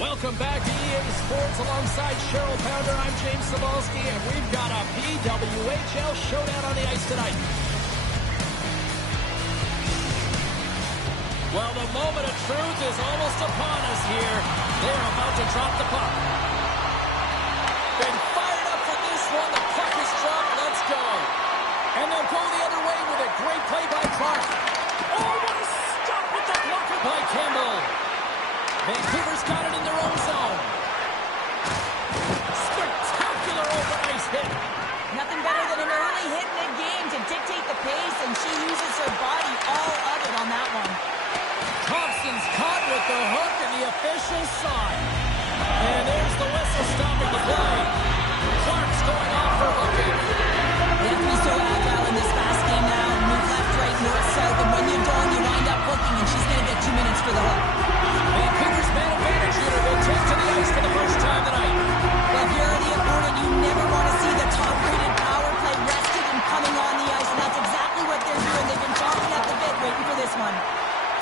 Welcome back to EA Sports alongside Cheryl Pounder. I'm James Cebulski, and we've got a PWHL showdown on the ice tonight. Well, the moment of truth is almost upon us here. They're about to drop the puck. Been fired up for this one. The puck is dropped. Let's go. And they'll go the other way with a great play by Clark. Oh, what a stop with the blocker by Campbell. Vancouver's got it in their own zone. Spectacular over ice hit. Nothing better than an early hit in a game to dictate the pace, and she uses her body all of it on that one. Thompson's caught with the hook, and the official saw it. And there's the whistle stopping the play. Clark's going off for hooking. You have to be so agile in this fast game now. Move left, right, north, south, and when you don't, you wind up hooking, and she's going to get 2 minutes for the hook. Vancouver's man advantage unit will take to the ice for the first time tonight. Well, if you're the opponent, you never want to see the top-rated power play rested and coming on the ice, and that's exactly what they're doing. They've been chomping at the bit waiting for this one.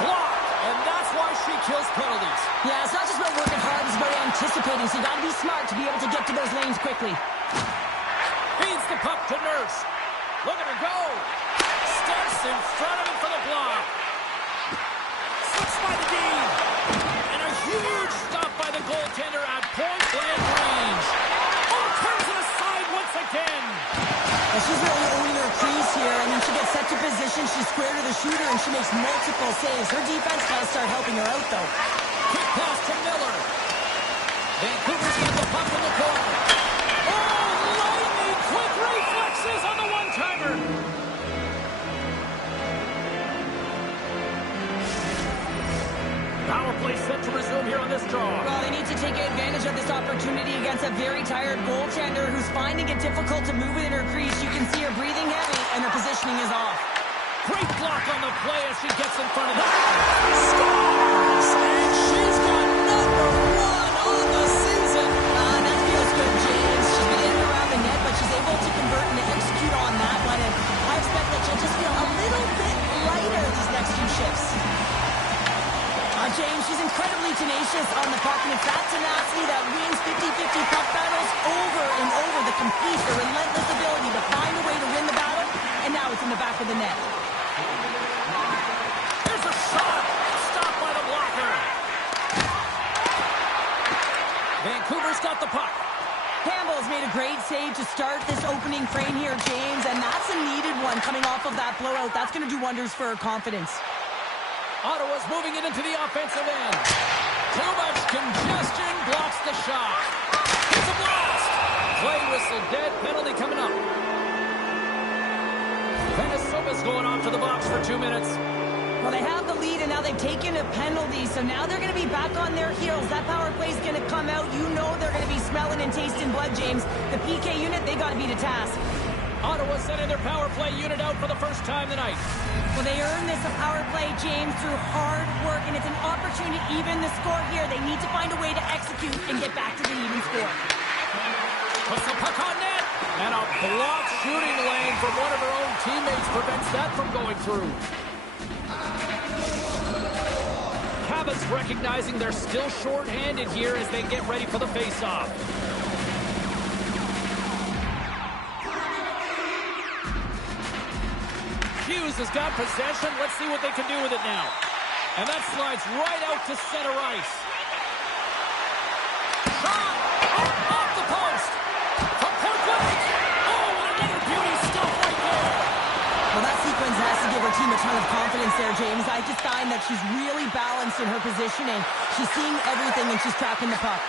Block, and that's why she kills penalties. Yeah, it's not just about working hard, it's about anticipating, so you got to be smart to be able to get to those lanes quickly. Feeds the puck to Nurse. Look at her go. Steps in front of him for the block. Slips by the D. And a huge stop by the goaltender at point-blank range. Oh, turns it aside once again. Well, she's really owning her crease here. I mean, she gets set to position, she's square to the shooter, and she makes multiple saves. Her defense got to start helping her out, though. Quick pass to Miller. Vancouver's got the puck in the corner. Oh, lightning quick reflexes on the one-timer. Power play set to resume here on this draw. Well, they need to take advantage of this opportunity against a very tired goaltender who's finding it difficult to move within her crease. You can see her breathing heavy, and her positioning is off. Great block on the play as she gets in front of it. Scores! And she's got number 1 on the season. That feels good, James. She's been in and around the net, but she's able to convert and execute on that one. And I expect that she'll just feel a little bit lighter these next few shifts. James, she's incredibly tenacious on the puck, and it's that tenacity that wins 50-50 puck battles over and over. The complete, the relentless ability to find a way to win the battle, and now it's in the back of the net. There's a shot! Stopped by the blocker. Vancouver's got the puck. Campbell's made a great save to start this opening frame here, James, and that's a needed one coming off of that blowout. That's going to do wonders for her confidence. Ottawa's moving it into the offensive end. Too much congestion blocks the shot. It's a blast. Play whistle dead. Penalty coming up. Venezuela's going off to the box for 2 minutes. Well, they have the lead, and now they've taken a penalty, so now they're going to be back on their heels. That power play is going to come out. You know they're going to be smelling and tasting blood, James. The PK unit, they got to be to task. Ottawa sending their power play unit out for the first time tonight. Well, they earned this a power play, James, through hard work, and it's an opportunity to even the score here. They need to find a way to execute and get back to the even score. Puts the puck on net, and a blocked shooting lane from one of her own teammates prevents that from going through. Cabot's recognizing they're still short-handed here as they get ready for the face-off. Hughes has got possession. Let's see what they can do with it now. And that slides right out to center ice. Shot! Off the post! From point blank! Oh, another beauty stuff right there! Well, that sequence has to give her team a ton of confidence there, James. I just find that she's really balanced in her positioning. She's seeing everything, and she's tracking the puck.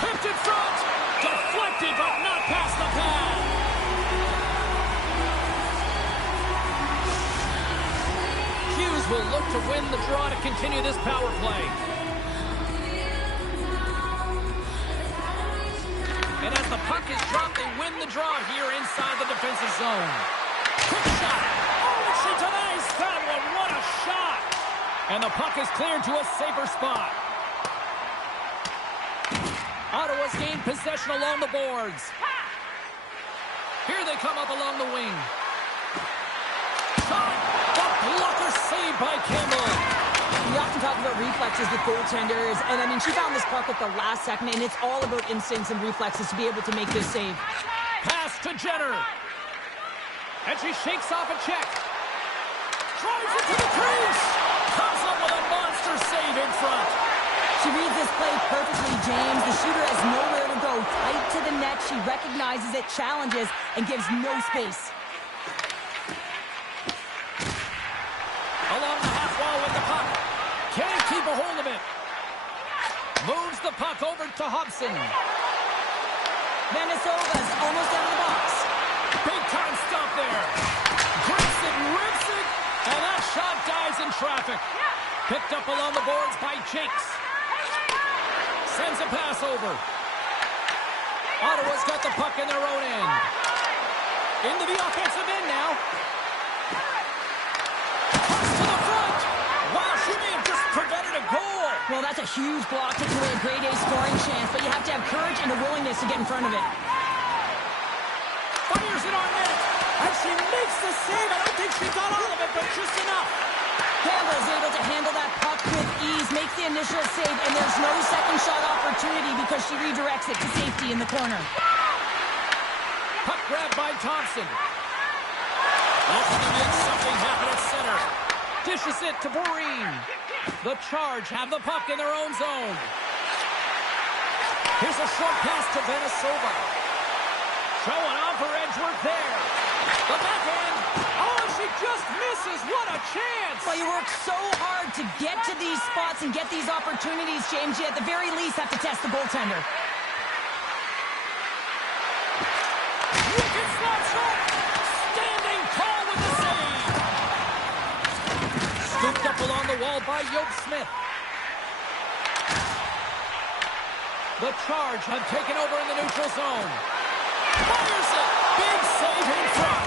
Pipped in front! Deflected, but not past the pad! Hughes will look to win the draw to continue this power play. And as the puck is dropped, they win the draw here inside the defensive zone. Quick shot. Oh, and she denies that one. What a shot. And the puck is cleared to a safer spot. Ottawa's gained possession along the boards. Here they come up along the wing. Shot. The blocker saved by Campbell. We often talk about reflexes with goaltenders. And, I mean, she found this puck at the last second, and it's all about instincts and reflexes to be able to make this save. Pass to Jenner. And she shakes off a check. Drives it to the crease. Comes up with a monster save in front. She reads this play perfectly, James. The shooter has nowhere to go. Tight to the net. She recognizes it, challenges, and gives no space. Along the half wall with the puck. Can't keep a hold of it. Moves the puck over to Hobson. Minnesota's almost out of the box. Big time stop there. Grips it, rips it, and that shot dies in traffic. Picked up along the boards by Jakes. Sends a pass over. Ottawa's got the puck in their own end. Into the offensive end now. Toss to the front. Wow, she may have just prevented a goal. Well, that's a huge block. Takes away a grade A scoring chance, but you have to have courage and a willingness to get in front of it. Fires it on net. And she makes the save. I don't think she got all of it, but just enough. Campbell's able to handle that puck with ease, makes the initial save, and there's no second shot opportunity because she redirects it to safety in the corner. Puck grab by Thompson. Looking to make something happen at center. Dishes it to Boreen. The Charge have the puck in their own zone. Here's a short pass to Venesova. Showing off her edge work there. The backhand. Oh, she just misses. What a chance. Well, you work so hard to get to these spots and get these opportunities, James. You at the very least have to test the goaltender. Wicked slap shot. Standing tall with the save. Scooped up along the wall by Yoke Smith. The Charge have taken over in the neutral zone. Fires it. Big save in front.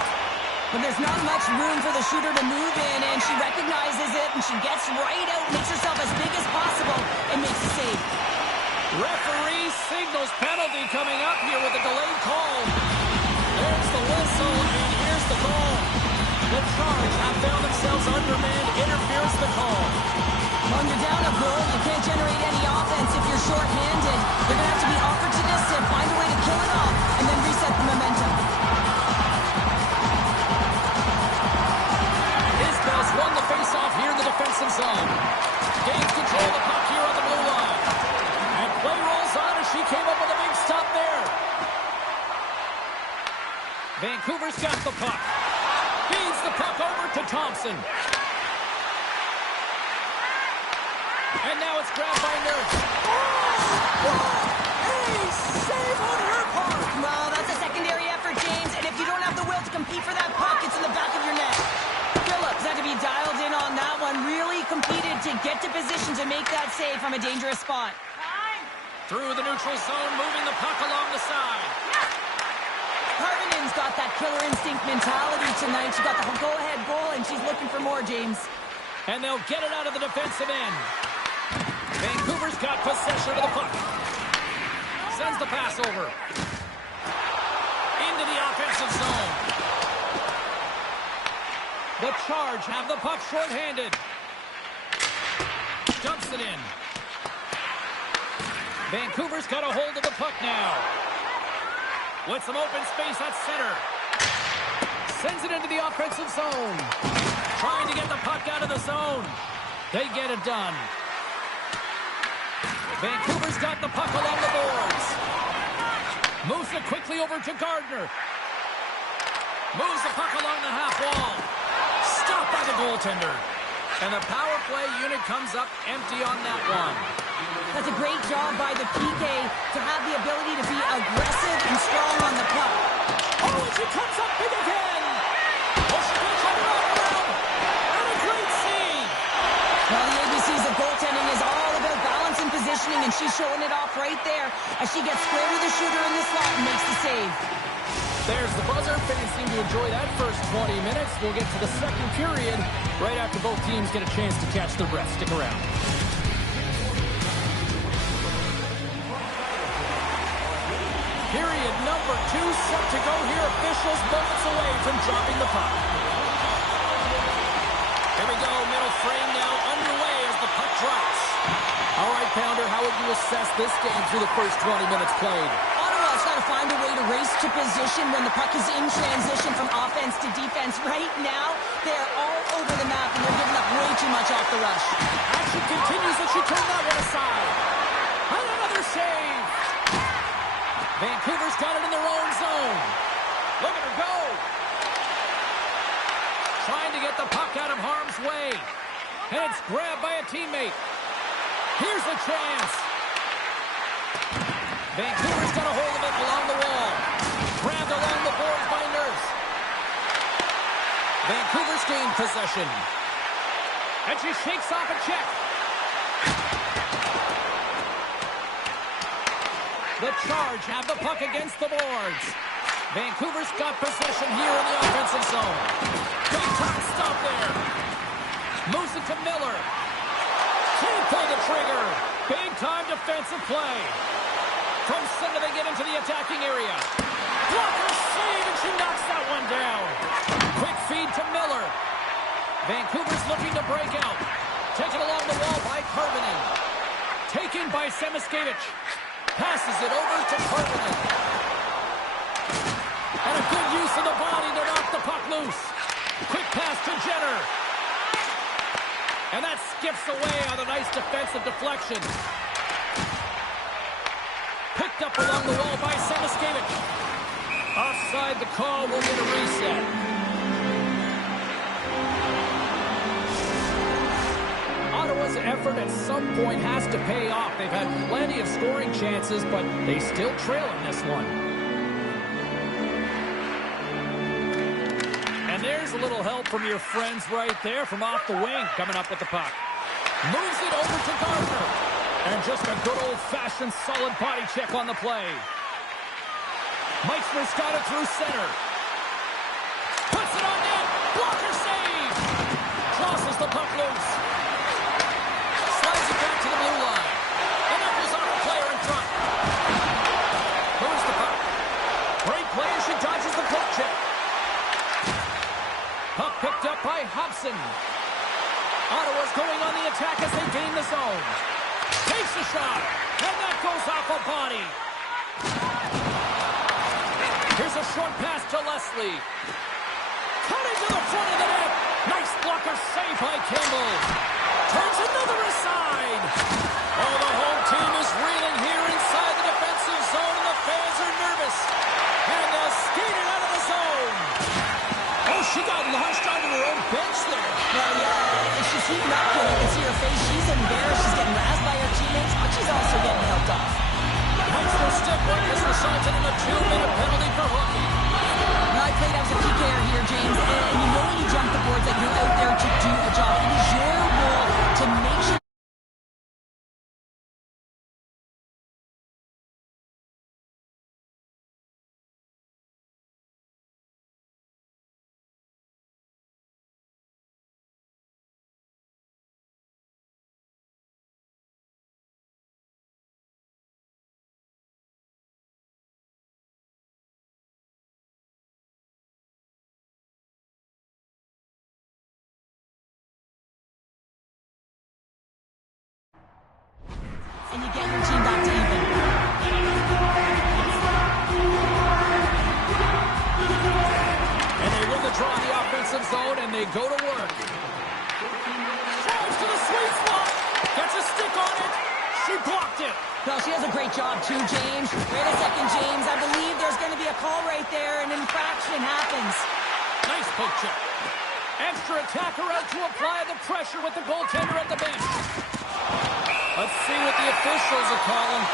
But there's not much room for the shooter to move in, and she recognizes it, and she gets right out, makes herself as big as possible, and makes the save. Referee signals penalty coming up here with a delayed call. There's the whistle, and here's the call. The Charge have found themselves undermanned. Interference the call. When you're down a goal, you can't generate any offense if you're short-handed. You're going to have to be opportunistic, find a way to kill it off, and then reset the momentum. Isbell's won the face-off here in the defensive zone. Gains control of the puck here on the blue line. And play rolls on as she came up with a big stop there. Vancouver's got the puck. Feeds the puck over to Thompson. And now it's grabbed by Nurse. Oh! A save on her part! Well, that's a secondary effort, James, and if you don't have the will to compete for that puck, it's in the back of your net. Phillips had to be dialed in on that one, really competed to get to position to make that save from a dangerous spot. Through the neutral zone, moving the puck along the side. Harvinen's got that killer instinct mentality tonight. She got the go-ahead goal, and she's looking for more, James. And they'll get it out of the defensive end. Vancouver's got possession of the puck. Sends the pass over. Into the offensive zone. The Charge have the puck short-handed. Dumps it in. Vancouver's got a hold of the puck now. With some open space at center. Sends it into the offensive zone. Trying to get the puck out of the zone. They get it done. Vancouver's got the puck along the boards. Moves it quickly over to Gardner. Moves the puck along the half wall. Stopped by the goaltender. And the power play unit comes up empty on that one. That's a great job by the PK to have the ability to be aggressive and strong on the puck. Oh, and she comes up big again. Oh, she gets her around. And a great save. Well, the ABC's of goaltending is all about balance and positioning, and she's showing it off right there as she gets square to the shooter in the slot and makes the save. There's the buzzer. Fans seem to enjoy that first 20 minutes. We'll get to the second period right after both teams get a chance to catch their breath. Stick around. Period number 2 set to go here. Officials moments away from dropping the puck. Here we go. Middle frame now underway as the puck drops. how would you assess this game through the first 20 minutes played? Ottawa's got to find a way to race to position when the puck is in transition from offense to defense. Right now, they're all over the map, and they're giving up way too much off the rush. Action continues, and she turned that one aside. And another save. Vancouver's got it in their own zone. Look at her go. Trying to get the puck out of harm's way. And it's grabbed by a teammate. Here's a chance. Vancouver's got a hold of it along the wall. Grabbed along the boards by Nurse. Vancouver's gained possession. And she shakes off a check. The Charge have the puck against the boards. Vancouver's got possession here in the offensive zone. Big time stop there. Moves it to Miller. Can't pull the trigger. Big time defensive play. From center they get into the attacking area. Blocker save, and she knocks that one down. Quick feed to Miller. Vancouver's looking to break out. Taken along the wall by Karvinen. Taken by Semiskevich. Passes it over to Karvinen. And a good use of the body to knock the puck loose. Quick pass to Jenner. And that skips away on a nice defensive deflection. Picked up along the wall by Semiskevich. Offside the call, will get a reset. Ottawa's effort at some point has to pay off. They've had plenty of scoring chances, but they still trail in this one. And there's a little help from your friends right there from off the wing, coming up with the puck. Moves it over to Gardner. And just a good old-fashioned solid body check on the play. Meitzner's got it through center. Puts it on net. Blocker save. Tosses the puck loose. Slides it back to the blue line. And knuckles off the player in front. Moves the puck. Great play as she dodges the poke check. Puck picked up by Hobson. Ottawa's going on the attack as they gain the zone. Takes a shot, and that goes off a body. Here's a short pass to Leslie. Cutting to the front of the net. Nice blocker save by Campbell. Turns another aside. Oh, the home team is reeling here inside the defensive zone, and the fans are nervous. And they'll skate it out of the zone. Oh, she got launched onto her own bench there. Well, yeah, she's heating up here. You can see her face. She's embarrassed. She's getting razzed by her teammates, but she's also getting helped off. Meitzner stick work has resulted in a 2-minute penalty for hooking. Now, I played as a PKer here, James, and you know when you jump the boards that you're out there to do a job. It is your role to make sure. And you get your team back to even. And they win the draw in the offensive zone, and they go to work. Drives to the sweet spot. Gets a stick on it. She blocked it. Well, she does a great job, too, James. Wait a second, James. I believe there's going to be a call right there. An infraction happens. Nice poke check. Extra attacker out to apply the pressure with the goaltender at the bench. Let's see what the officials are calling.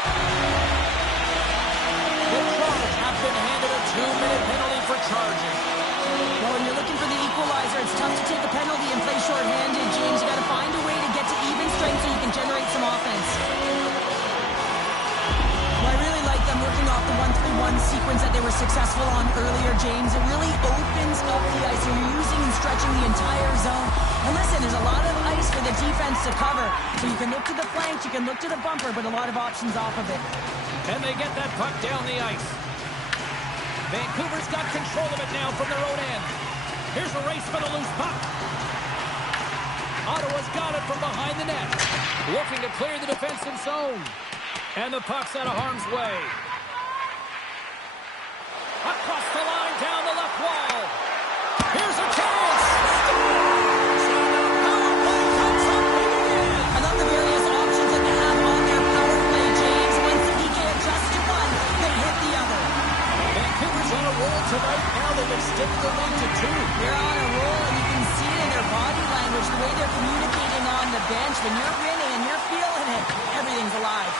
The Charge have been handed a 2-minute penalty for charging. Well, when you're looking for the equalizer, it's tough to take a penalty and play shorthanded, James. You got to find a way to get to even strength so you can generate some offense. Well, I really like them working off the 1-3-1 sequence that they were successful on earlier, James. It really opens up the ice. You're using and stretching the entire zone. And listen, there's a lot of ice for the defense to cover. So you can look to the flank, you can look to the bumper, but a lot of options off of it. And they get that puck down the ice. Vancouver's got control of it now from their own end. Here's a race for the loose puck. Ottawa's got it from behind the net. Looking to clear the defensive zone. And the puck's out of harm's way. Across the line, down the left wall. Here's a chance. I love the various options that they have on their power play, James. Once the PK adjusts to one, they hit the other. Vancouver's on a roll tonight. Now they've extended the lead to 2. They're on a roll, and you can see it in their body language, the way they're communicating on the bench. When you're winning and you're feeling it, everything's alive.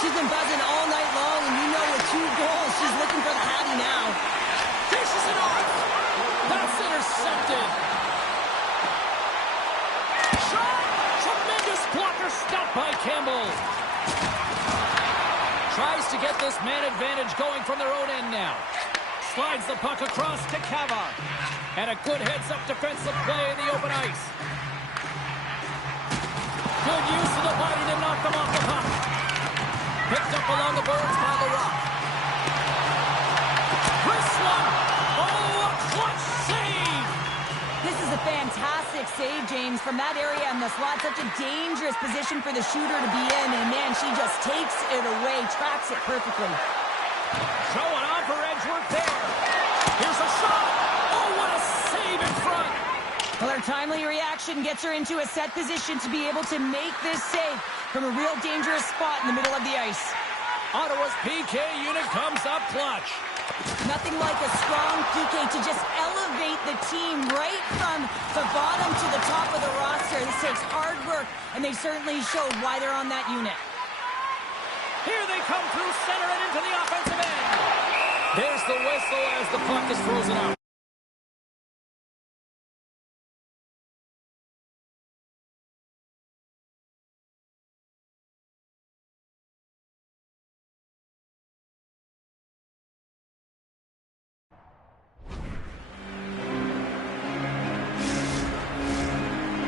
She's been buzzing all night long, and you know with 2 goals, she's looking for the Hattie now. Dishes it off. That's intercepted. Shot. Tremendous blocker stop by Campbell. Tries to get this man advantage going from their own end now. Slides the puck across to Cava. And a good heads-up defensive play in the open ice. Good use of the body to knock them off the puck. Picked up along the boards by the Rock. Wrist one. Oh, a clutch save. This is a fantastic save, James, from that area in the slot. Such a dangerous position for the shooter to be in. And, man, she just takes it away, tracks it perfectly. Showing off her edge work there. Here's a shot. Oh, what a save in front. Well, her timely reaction gets her into a set position to be able to make this save from a real dangerous spot in the middle of the ice. Ottawa's PK unit comes up clutch. Nothing like a strong PK to just elevate the team right from the bottom to the top of the roster. This takes hard work, and they certainly showed why they're on that unit. Here they come through center and into the offensive end. There's the whistle as the puck is frozen out.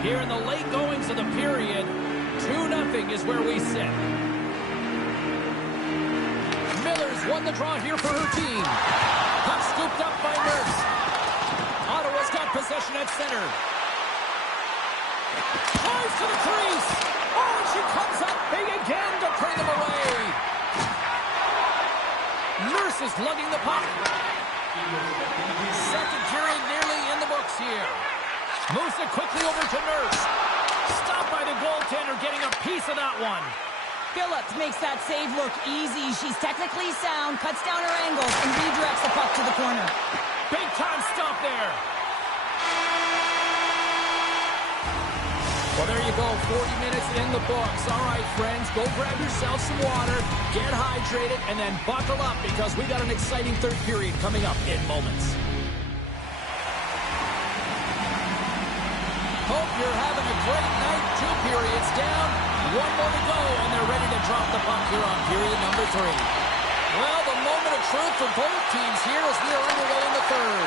Here in the late goings of the period, 2-0 is where we sit. Miller's won the draw here for her team. Puck scooped up by Nurse. Ottawa's got possession at center. Drives to the crease. Oh, and she comes up big again to pray them away. Nurse is lugging the puck. Second period nearly in the books here. Moves it quickly over to Nurse. Stopped by the goaltender, getting a piece of that one. Phillips makes that save look easy. She's technically sound, cuts down her angles, and redirects the puck to the corner. Big time stop there. Well, there you go. 40 minutes in the books. All right, friends, go grab yourself some water, get hydrated, and then buckle up because we got an exciting third period coming up in moments. Hope you're having a great night. 2 periods down, 1 more to go, and they're ready to drop the puck here on period number 3. Well, the moment of truth for both teams here as we are underway in the third.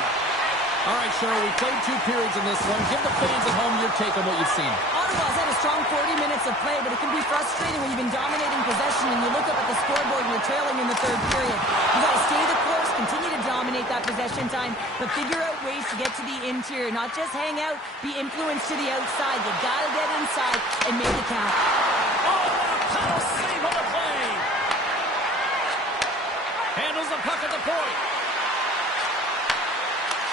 All right, Cheryl, we played 2 periods in this one. Give the fans at home your take on what you've seen. Ottawa's had a strong 40 minutes of play, but it can be frustrating when you've been dominating possession and you look up at the scoreboard and you're trailing in the third period. You got to stay the course, continue to dominate that possession time, but figure out ways to get to the interior, not just hang out, be influenced to the outside. You got to get inside and make it count. Oh, what a paddle save on the play. Handles the puck at the point.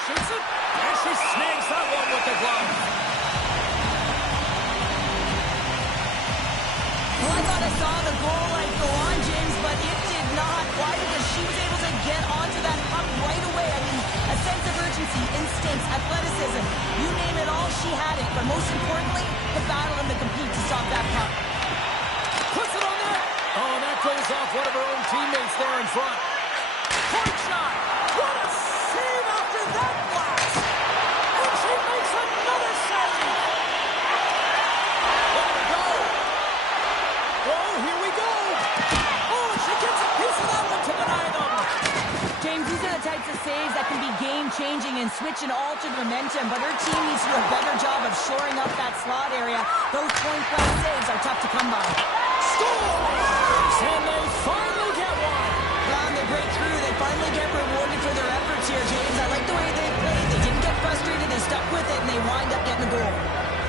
Shoots it, and she snags that one with the glove. Well, I thought I saw the goal light go on, James, but it did not. Why? Because she was able to get onto that puck right away. I mean, a sense of urgency, instincts, athleticism. You name it all, she had it. But most importantly, the battle and the compete to stop that puck. Puts it on net. Oh, and that goes off one of her own teammates there in front. Point shot. What a save after that blast. And she makes another save. Let her go. Oh, here we go. Oh, and she gets a piece of that one to deny them. James, these are the types of saves that can be game-changing and switch and alter momentum, but her team needs to do a better job of shoring up that slot area. Those point-blank saves are tough to come by. Scores! And they finally get one. Well, they break through. They finally get rewarded for their efforts here, James. I like the way they played. They didn't get frustrated. They stuck with it, and they wind up getting the goal.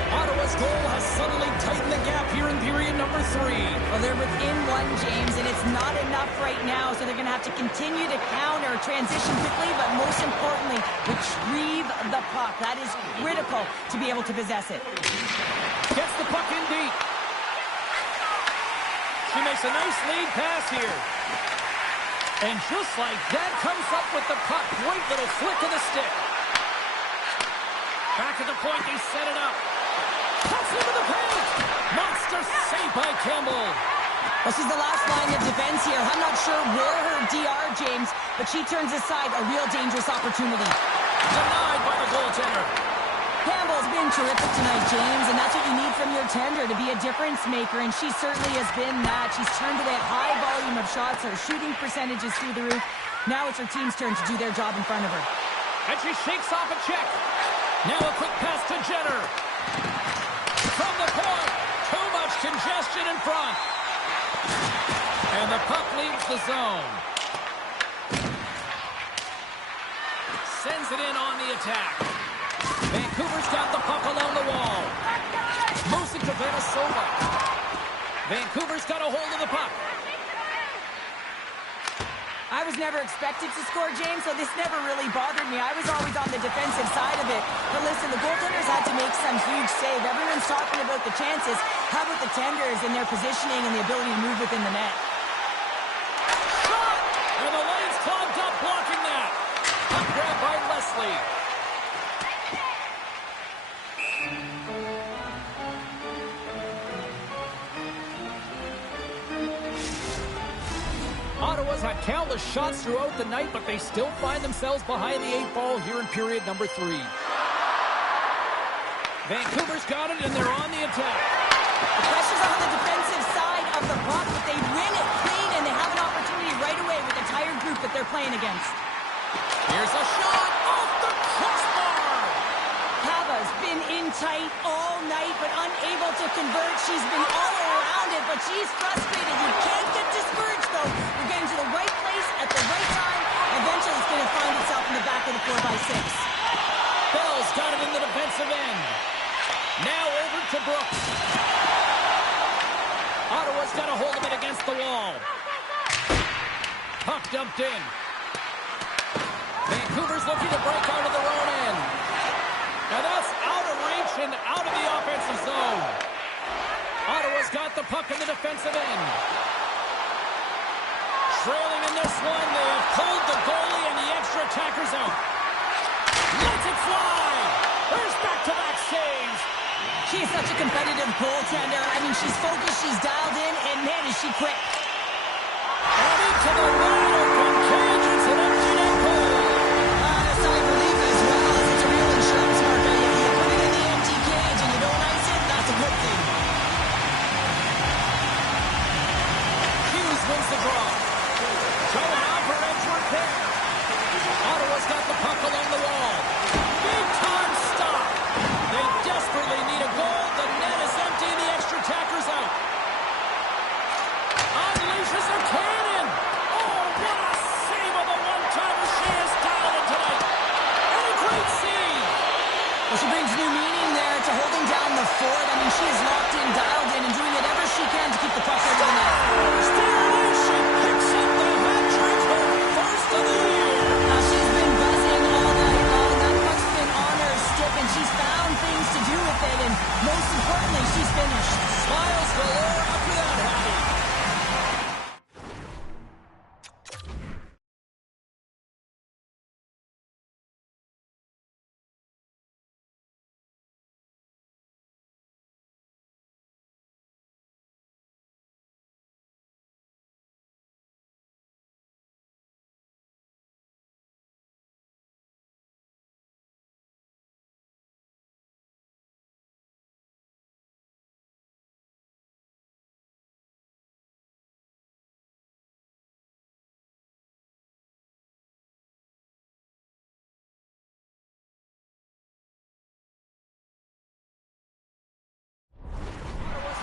Ottawa's goal has suddenly tightened the gap here in period number 3. Well, they're within one, James, and it's not enough right now, so they're going to have to continue to counter, transition quickly, but most importantly, retrieve the puck. That is critical to be able to possess it. Gets the puck in deep. She makes a nice lead pass here. And just like that, comes up with the puck. Great little flick of the stick. Back at the point, they set it up. Cuts into the paint. Monster save by Campbell. Well, she's the last line of defense here. I'm not sure where her DR, James, but she turns aside a real dangerous opportunity. Denied by the goaltender. Campbell's been terrific tonight, James, and that's what you need from your tender, to be a difference maker, and she certainly has been that. She's turned away a high volume of shots. Her shooting percentage is through the roof. Now it's her team's turn to do their job in front of her. And she shakes off a check. Now a quick pass to Jenner. From the point. Too much congestion in front. And the puck leaves the zone. Sends it in on the attack. Vancouver's got the puck along the wall. Moves it to Venezuela. Vancouver's got a hold of the puck. I was never expected to score, James, so this never really bothered me. I was always on the defensive side of it. But listen, the goaltenders had to make some huge save. Everyone's talking about the chances. How about the tenders and their positioning and the ability to move within the net? Shot! And the lane's clogged up, blocking that. Puck grab by Leslie. Ottawa's had countless shots throughout the night, but they still find themselves behind the 8 ball here in period number 3. Vancouver's got it, and they're on the attack. The pressure's on the defensive side of the puck, but they win it clean, and they have an opportunity right away with the tired group that they're playing against. Here's a shot off the crossbar. Cava's been in tight all night, but unable to convert. She's been all around it, but she's frustrated. You can't get discouraged, though. You're getting to the right place at the right time. Eventually, it's going to find itself in the back of the 4x6. Bell's got it in the defensive end. Now over to Brooks. Ottawa's got a hold of it against the wall. Puck dumped in. Vancouver's looking to break out of their own end. Now that's out of reach and out of the offensive zone. Ottawa's got the puck in the defensive end. Trailing in this one, they have pulled the goalie and the extra attacker's out. Lets it fly. There's back-to-back saves. She's such a competitive goaltender. I mean, she's focused, she's dialed in, and man, is she quick. And into the wide open cage. It's an empty net goal. A sigh of relief as well, as it's a real insurance marker. You put it in the empty cage and you don't ice it, that's a good thing. Hughes wins the draw. Showing off her edge work there. Ottawa's got the puck along the wall. Big time stop. They desperately need a goal. The net is empty and the extra attacker's out. Unleashes a cannon. Oh, what a save of a one-timer. She is dialed in tonight. And a great save. Well, she brings new meaning there to holding down the fort. I mean, she is locked in, dialed in, and doing whatever she can to keep the puck over the net. She picks up the hat trick, her first of the year. Now, she's been buzzing all night long. That puck's been on her stick, and she's found things to do with it, and most importantly, she's finished. Smiles galore after that, Hattie.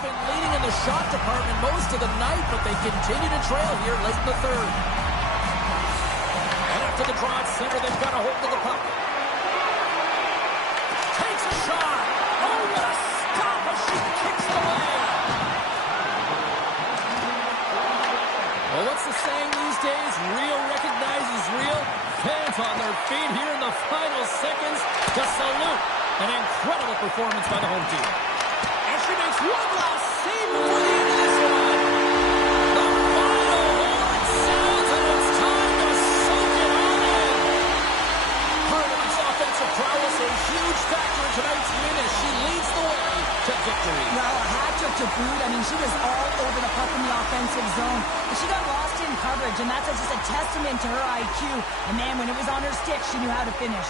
Been leading in the shot department most of the night, but they continue to trail here late in the third. And after the draw at center, they've got a hold of the puck. Takes a shot. Oh, what a fans on their feet here in the final seconds to salute an incredible performance by the home team. And she makes one last save before the end of this one. The final horn sounds, and it's time to soak it all in. Hardman's offensive prowess a huge factor in tonight's win as she leads the way to victory. Well, a hat-trick to boot. I mean, she was all over the puck in the offensive zone. But she got lost in coverage, and that's just a testament to her IQ. And man, when it was on her stick, she knew how to finish.